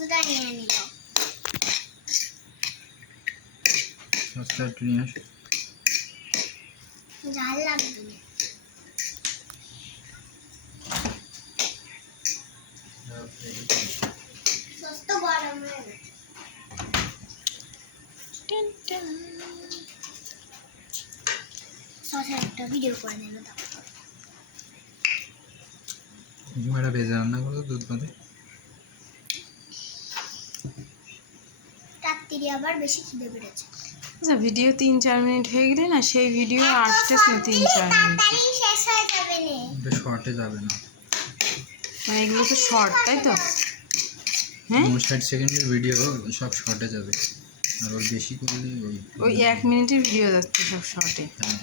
সসটা নিয়ে নিল। সসটা একটু নিয়ে আস। ঝাল লাগবে না। সস তো গরম হয়ে গেছে। সসের একটা ভিডিও করে দিল তারপর। ঘুমাটা ভেজে রান্না করো দুধ বাদে। রাত্রি আবার বেশি খিদে পেয়েছে। আচ্ছা ভিডিও 3-4 মিনিট হয়ে গেলে না সেই ভিডিও আসতেছ না 3-4 মিনিট, তাড়াতাড়ি শেষ হয়ে যাবে না। এটা শর্টে যাবে না। মানে এগুলো তো শর্ট তাই তো? হ্যাঁ 60 সেকেন্ডের ভিডিও সব শর্টে যাবে, আর ওর বেশি করলে ওই 1 মিনিটের ভিডিও যাচ্ছে সব শর্টে। হ্যাঁ